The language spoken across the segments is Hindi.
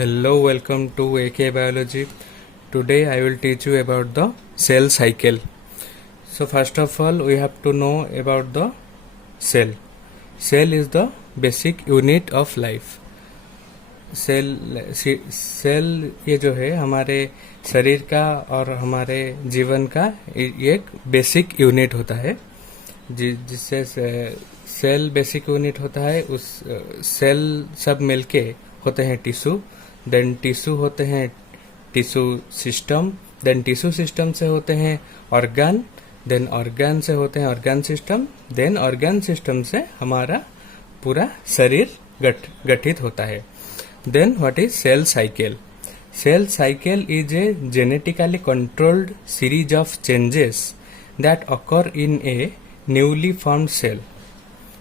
Hello, welcome to AK Biology. Today I will teach you about the cell cycle. So first of all we have to know about the cell. Cell is the basic unit of life. Cell ये जो है हमारे शरीर का और हमारे जीवन का एक बेसिक यूनिट होता है, जिससे सेल बेसिक यूनिट होता है. उस सेल सब मिलके होते हैं टिश्यू, देन टिश्यू होते हैं tissue system, then tissue system से होते हैं ऑर्गन, देन ऑर्गन से होते हैं organ system, then organ system से हमारा पूरा शरीर गठित होता है. Then what is cell cycle? Cell cycle is a genetically controlled series of changes that occur in a newly formed cell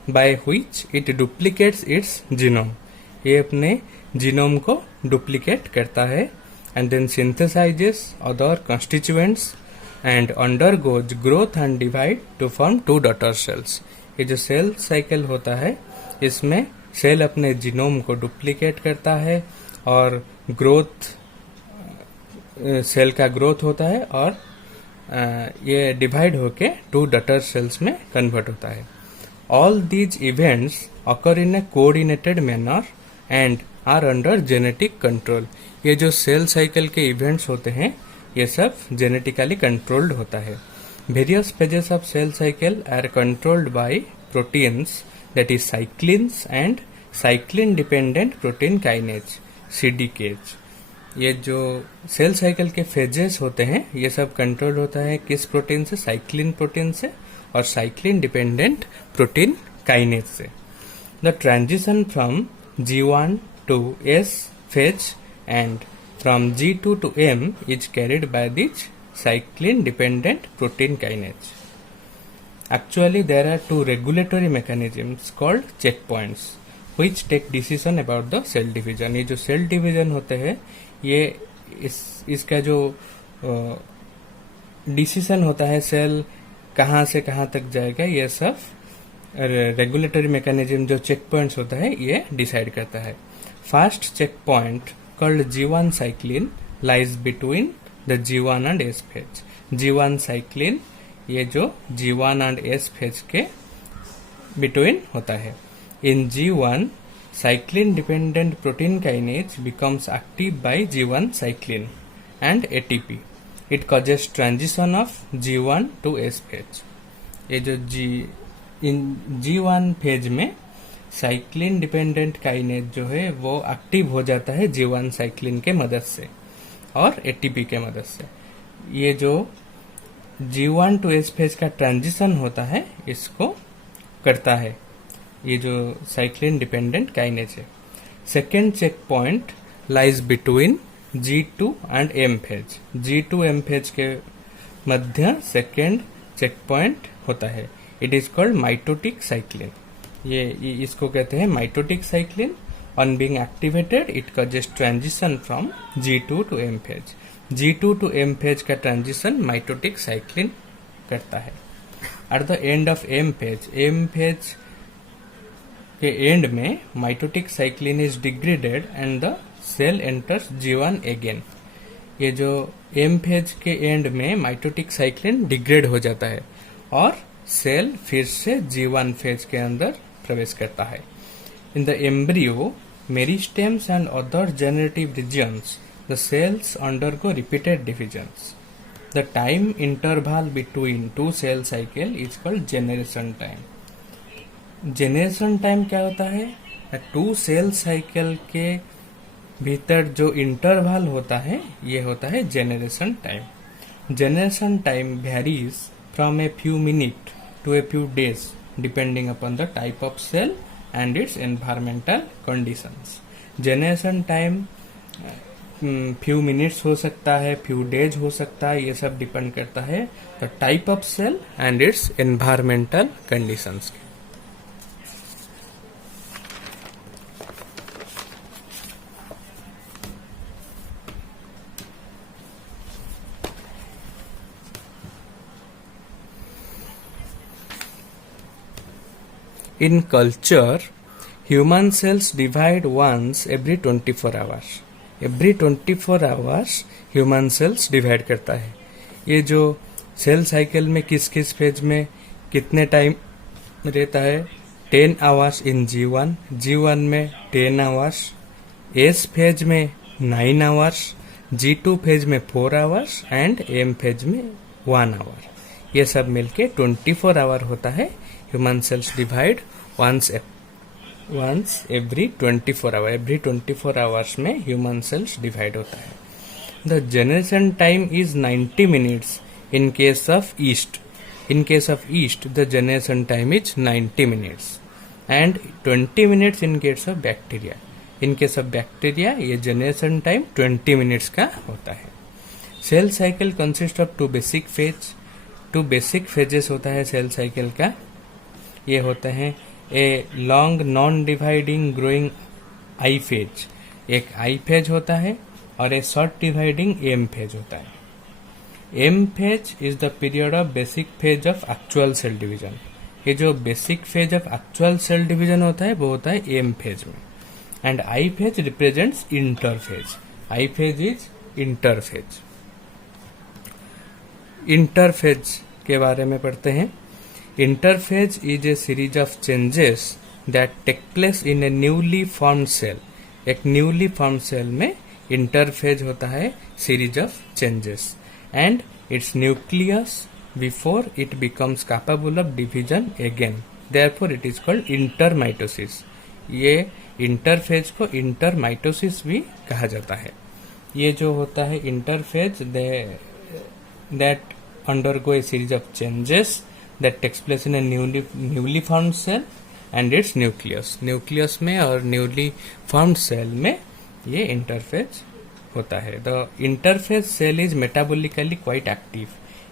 by which it duplicates its genome. ये अपने जीनोम को डुप्लीकेट करता है and then synthesizes other constituents and undergoes growth and divide to form two daughter cells. ये जो सेल साइकिल होता है इसमें सेल अपने जीनोम को डुप्लीकेट करता है और ग्रोथ, सेल का ग्रोथ होता है और ये डिवाइड होके टू डॉटर सेल्स में कन्वर्ट होता है. All these events occur in a coordinated manner and are under genetic control. ये जो सेल साइकिल के इवेंट्स होते हैं ये सब जेनेटिकली कंट्रोल्ड होता है. Various phases of cell cycle are controlled by proteins, that is cyclins and cyclin dependent protein kinase CDKs. ये जो सेल साइकिल के फेजेस होते हैं ये सब कंट्रोल होता है किस प्रोटीन से? साइक्लिन प्रोटीन से और साइक्लिन डिपेंडेंट प्रोटीन काइनेज से. The transition from G1 to S phase and from G2 to M is carried by this cyclin dependent protein kinase. Actually, there are two regulatory mechanisms called checkpoints which take decision about the cell division. ये जो सेल डिवीजन होते हैं ये इसका जो डिसीजन होता है सेल कहाँ से कहाँ तक जाएगा ये सब रेगुलेटरी मैकेनिज्म जो चेक पॉइंट्स होता है ये डिसाइड करता है. First check point called G1 cyclin lies between the G1 and S phase. G1 cyclin ये जो G1 एंड S फेज के बिटवीन होता है. In G1 cyclin dependent protein kinase becomes active by G1 cyclin and ATP. It causes transition of G1 to S phase. ये जो G1 फेज में साइक्लिन डिपेंडेंट काइनेज जो है वो एक्टिव हो जाता है G1 साइक्लिन के मदद से और ATP के मदद से. ये जो G1 to S फेज का ट्रांजिशन होता है इसको करता है ये जो साइक्लिन डिपेंडेंट काइनेज है. Second check point lies between G2 and M phase. G2 M phase के मध्य सेकेंड चेक पॉइंट होता है. It is called mitotic cyclin. ये इसको कहते हैं mitotic cyclin. On being activated it causes transition from G2 to M phase. G2 to M phase का ट्रांजिशन माइटोटिक साइक्लिन करता है. At the end of M phase के एंड में mitotic cyclin is degraded and the cell enters G1 again. ये जो M फेज के एंड में माइटोटिक साइक्लिन डिग्रेड हो जाता है और सेल फिर से G1 फेज के अंदर प्रवेश करता है. In the embryo, meristems and other generative regions the cells undergo repeated divisions. The time interval between two cell cycle is called generation time. Generation time क्या होता है? टू सेल साइकिल के भीतर जो इंटरवल होता है ये होता है generation time. Generation time varies from a few minutes to a few days depending upon the type of cell and its environmental conditions. Generation time few minutes हो सकता है, फ्यू डेज हो सकता है, ये सब डिपेंड करता है the type of cell and its environmental conditions के. In culture, human cells divide once every 24 hours. Every 24 hours human cells divide करता है। ये जो सेल साइकिल में किस किस फेज में कितने टाइम रहता है, 10 आवर्स इन G1 में 10 आवर्स, S फेज में 9 आवर्स, G2 फेज में 4 आवर्स एंड M फेज में 1 आवर। ये सब मिलके 24 आवर होता है। Human cells divide once every 24 hour, every 24 hours में ह्यूमन सेल्स डिवाइड होता है। The generation time is 90 minutes in case of yeast. In case of yeast, the generation time is 90 minutes and 20 minutes in case of bacteria. In case of bacteria, ये generation time 20 minutes का होता है। Cell cycle consists of two basic phase. Two basic phases होता है cell cycle का। ये होते हैं a long non-dividing growing I phase, एक I phase होता है, और a short dividing M phase होता है। M phase is the period of basic phase of actual cell division. ये जो basic phase of actual cell division होता है वो होता है M phase में। And I phase represents interphase. I phase is interphase. Interphase के बारे में पढ़ते हैं। Interphase is a series of changes that take place in a newly formed cell. एक newly formed cell में interphase होता है series of changes. And its nucleus before it becomes capable of division again. Therefore, it is called intermitosis. ये इंटरफेज को इंटरमाइटोसिस भी कहा जाता है। ये जो होता है interphase that undergo a series of changes that takes place in a newly formed cell and its nucleus. Nucleus में और न्यूली फॉर्म्ड सेल में ये इंटरफेज होता है। The interphase cell is metabolically quite active.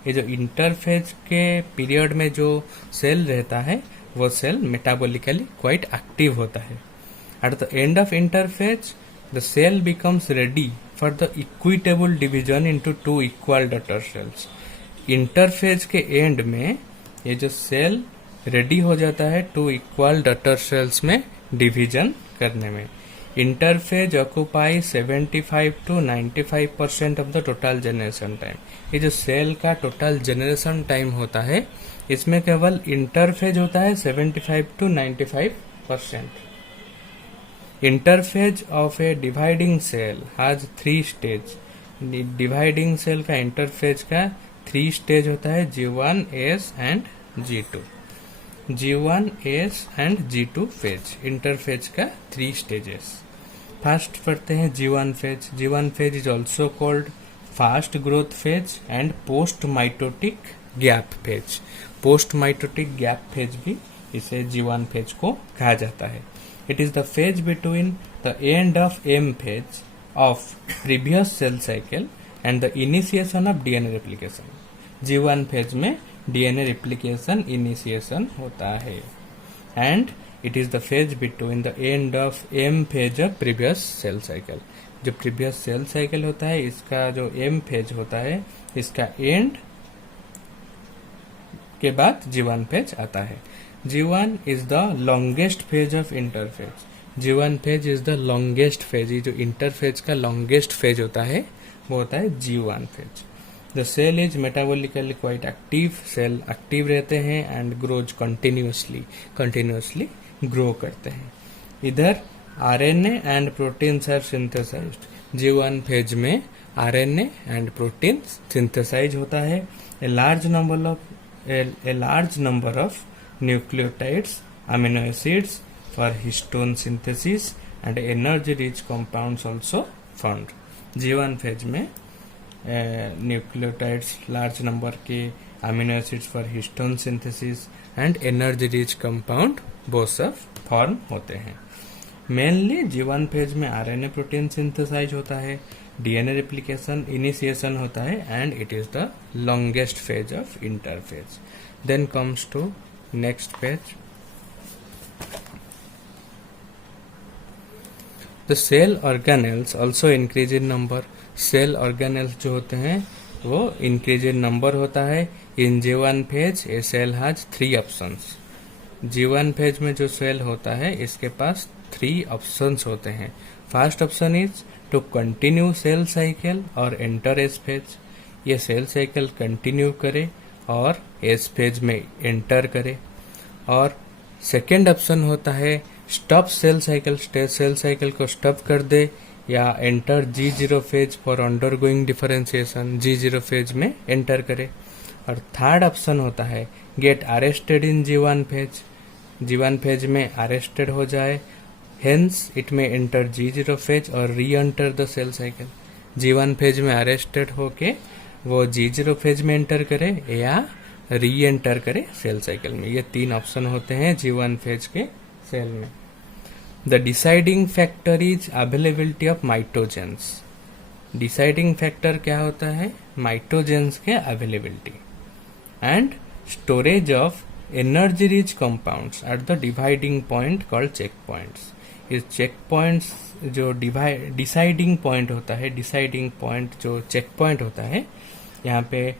ये जो इंटरफेज के पीरियड में जो सेल रहता है वो सेल मेटाबोलिकली क्वाइट एक्टिव होता है। At the end of interphase the cell becomes ready for the equitable division into two equal daughter cells. Interphase के एंड में ये जो सेल रेडी हो जाता है टू इक्वल डॉटर सेल्स में डिवीजन करने में। Interphase occupy 75 to 95% of the total generation time. ये जो सेल का टोटल जनरेशन टाइम होता है इसमें केवल इंटरफेज होता है 75 to 95%। Interphase of a dividing cell has 3 stage. Dividing cell का इंटरफेज का 3 स्टेज होता है, G1, S and G2। G1, S and G2 phase, interphase का 3 स्टेजेस। फर्स्ट पढ़ते हैं G1 phase. G1 phase is also called fast growth phase and post mitotic gap phase. Post mitotic gap phase भी इसे G1 फेज को कहा जाता है। It is the phase between the end of M phase of previous cell cycle and the initiation of DNA replication. G1 phase में डीएनए रेप्लिकेशन इनिशिएशन होता है and it is the phase between the end of M phase of previous cell cycle. जो प्रीवियस सेल साइकिल होता है इसका जो M फेज होता है इसका एंड के बाद G1 फेज आता है। G1 is the longest phase of interphase. G1 phase is the longest phase. ये जो इंटरफेज का लॉन्गेस्ट फेज होता है वो होता है G1 phase. The cell is metabolically quite active. Cell active रहते हैं एंड ग्रोज कंटिन्यूसली ग्रो करते हैं। इधर RNA and proteins are synthesized. G1 phase में आरएनए एंड प्रोटीन सिंथेसाइज होता है। A large number of nucleotides, amino acids for histone synthesis and energy rich compounds also found. G1 phase में न्यूक्लियोटाइड्स, लार्ज नंबर के amino acids for histone synthesis and energy rich compound वो सब फॉर्म होते हैं। मेनली G1 फेज में आरएनए प्रोटीन सिंथेसाइज होता है, डीएनए रेप्लिकेशन इनिशिएशन होता है and it is the longest phase of interphase. Then comes to next page. The cell organelles also increase in number. Cell organelles जो होते हैं वो इंक्रीज इन नंबर होता है। In G1 phase a cell has 3 options. G1 phase में जो सेल होता है इसके पास 3 ऑप्शंस होते हैं। First option is to continue cell cycle और एंटर एस फेज। ये सेल साइकिल कंटिन्यू करे और एस फेज में एंटर करे। और सेकेंड ऑप्शन होता है stop cell cycle, cell cycle को स्टॉप कर दे या enter G0 phase for undergoing differentiation, G0 phase में एंटर करे। और थर्ड ऑप्शन होता है get arrested in G1 phase, G1 phase में अरेस्टेड हो जाए, hence it may enter G0 phase और reenter the cell cycle. G1 phase में अरेस्टेड होके वो G0 फेज में एंटर करे या री एंटर करे सेल साइकिल में। ये तीन ऑप्शन होते हैं G1 फेज के सेल में। The deciding factor is availability of mitogens. Deciding factor क्या होता है? माइटोजेंस के availability and storage of energy rich compounds at the dividing point called check points. ये चेक पॉइंट्स जो डिसाइडिंग पॉइंट होता है, डिसाइडिंग पॉइंट जो चेक पॉइंट होता है, यहाँ पे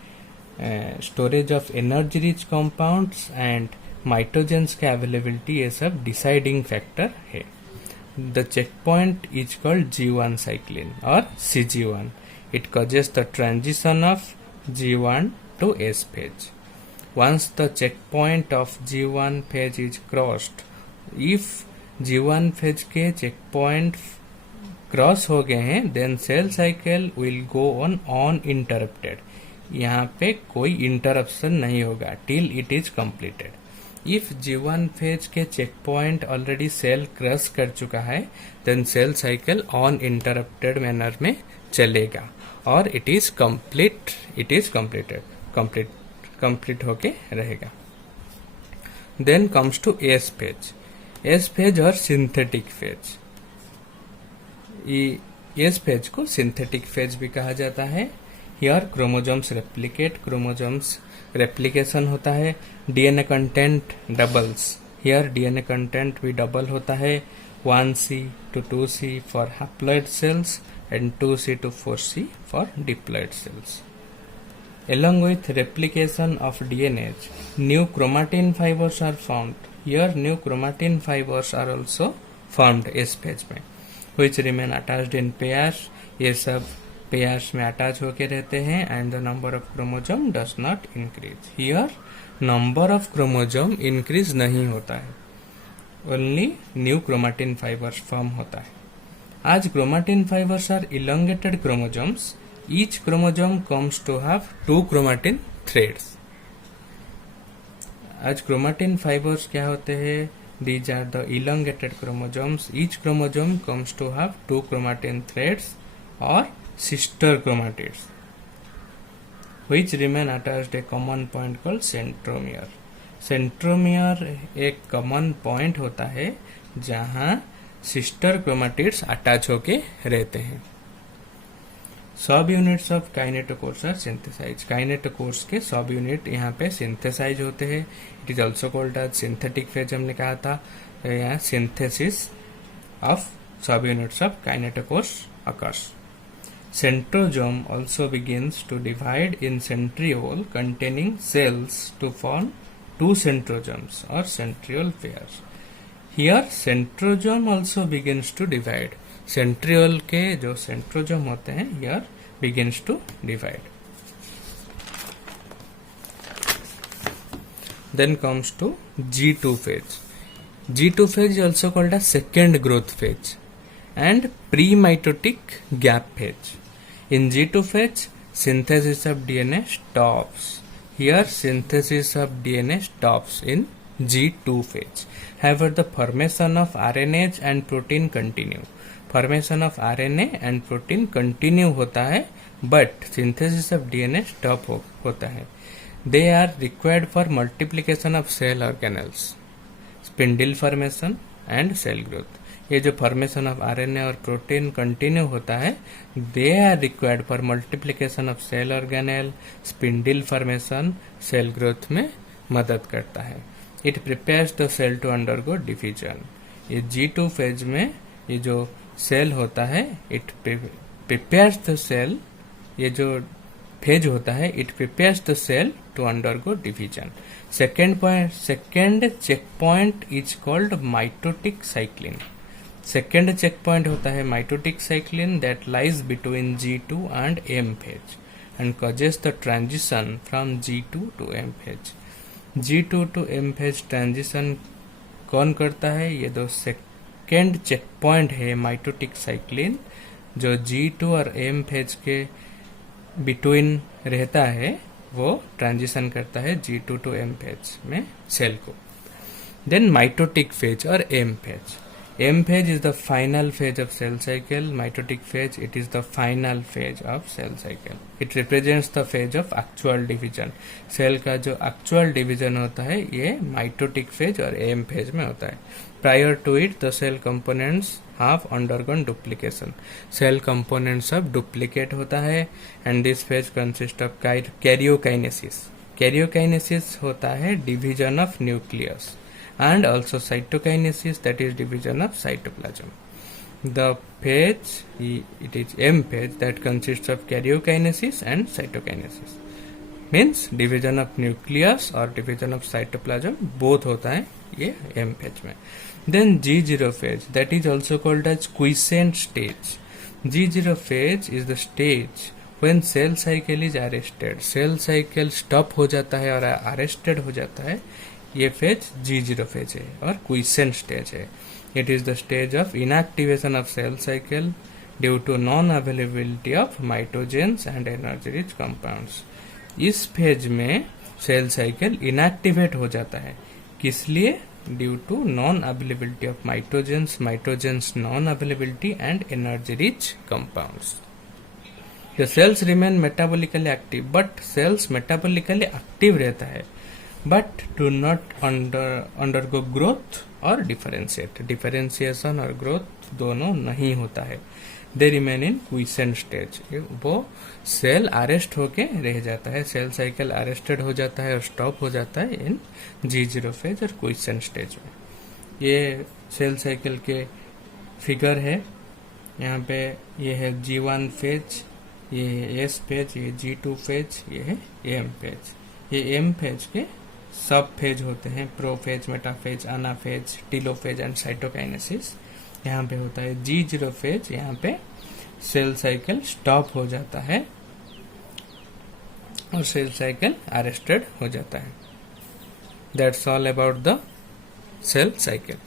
storage of energy rich compounds and mitogens के अवेलेबिलिटी, ये सब डिसाइडिंग फैक्टर है। The check point is called G1 cyclin और CG1. It causes the transition of G1 to S phase. Once the checkpoint of G1 phase is crossed, if G1 phase के checkpoint क्रॉस हो गए हैं, then cell cycle will go on uninterrupted. यहाँ पे कोई इंटरप्शन नहीं होगा till it is completed. If G1 phase के check point already cell cross कर चुका है, then cell cycle on interrupted manner में चलेगा और it is complete होके रहेगा। Then comes to S phase. S phase और सिंथेटिक फेज। S phase को सिंथेटिक फेज भी कहा जाता है। Here chromosomes replicate, chromosomes replication होता है, DNA content doubles. Here DNA content भी डबल होता है, 1C to 2C for haploid cells and 2C to 4C for diploid sales. Along with replication of DNA, new chromatin fibers are formed. Here new chromatin fibers are also formed S phase में, which remain attached in pairs. ये सब पेयर्स में अटैच होके रहते हैं and the number of chromosome does not increase. Here number of chromosome increase नहीं होता है, only new chromatin fibers form होता है। आज chromatin fibers are elongated chromosomes, each chromosome comes to have 2 chromatin threads. आज क्रोमाटिन फाइबर्स क्या होते हैं? These are the elongated chromosomes, each chromosome comes to have 2 chromatin threads और sister chromatids which remain attached a common point called centromere. Centromere एक common point होता है जहां sister chromatids अटैच होके रहते हैं। Sub units of kinetochores are synthesize. Kinetochores के सब यूनिट यहाँ पे सिंथेसाइज होते हैं। It is also called as synthetic phase, हमने कहा था। यहाँ synthesis of sub units of kinetochores occurs. Centrosome also begins to divide in centriole containing cells to form 2 centrosomes or centriole pairs. Here centrosome also begins to divide. Centriole के जो centrosome होते हैं here begins to divide. Then comes to G2 phase. G2 phase is also called as second growth phase and pre-mitotic gap phase. In G2 phase, synthesis of DNA stops. Here, synthesis of DNA stops in G2 phase. However, the formation of RNAs and protein continue. Formation of RNA and protein continue होता है, but synthesis of DNA stop होता है. They are required for multiplication of cell organelles, spindle formation and cell growth. ये जो फॉर्मेशन ऑफ आरएनए और प्रोटीन कंटिन्यू होता है, they are required for multiplication of cell organelle, spindle formation, cell growth में मदद करता है। It prepares the cell to undergo division. ये G2 फेज में ये जो सेल होता है, इट प्रिपेयर्स द सेल, ये जो फेज होता है, it prepares the cell to undergo division. Second check point is called mitotic cyclin. Second check point होता है mitotic cyclin that lies between G2 and M phase and causes the transition from G2 to M phase. G2 to M phase transition कौन करता है? ये दो सेकेंड चेक पॉइंट है माइटोटिक साइक्लिन जो G2 और M फेज के बिटवीन रहता है, वो ट्रांजिशन करता है G2 टू M फेज में सेल को। देन माइटोटिक फेज और M phase. M phase is the final phase of cell cycle. Mitotic phase, it is the final phase of cell cycle. It represents the phase of actual division. Cell का जो actual division होता है ये mitotic phase और M phase में होता है। Prior to it, the cell components have undergone duplication. Cell components सब duplicate होता है and this phase consists of karyokinesis. Karyokinesis होता है division of nucleus. And also cytokinesis, that is division of cytoplasm. The phase, it is M phase, that consists of karyokinesis and cytokinesis. Means division of nucleus or division of cytoplasm both होता है ये M phase में. Then G0 phase, that is also called as quiescent stage. G0 phase is the stage when cell cycle is arrested. Cell cycle stop हो जाता है और arrested हो जाता है, ये फेज G0 फेज है और क्विसेंट स्टेज है। It is the stage of inactivation of cell cycle due to non availability of mitogens and energy rich compounds. इस फेज में सेल साइकिल इनएक्टिवेट हो जाता है, किस लिए? Due to non availability of mitogens non availability and energy rich compounds. The cells remain metabolically active, but cells metabolically active रहता है but do not undergo growth और differentiate. Differentiation और growth दोनों नहीं होता है। They remain in quiescent stage. वो सेल अरेस्ट होके रह जाता है, सेल साइकिल अरेस्टेड हो जाता है और स्टॉप हो जाता है इन G0 फेज और क्विसेंट स्टेज में। ये सेल साइकिल के फिगर है, यहाँ पे ये है G1 फेज, ये है S फेज, ये G2 फेज, ये है M फेज। ये M फेज के सब फेज होते हैं, prophase, metaphase, anaphase, telophase and cytokinesis. यहाँ पे होता है G0 फेज, यहाँ पे सेल साइकिल स्टॉप हो जाता है और सेल साइकिल अरेस्टेड हो जाता है। That's all about the cell cycle.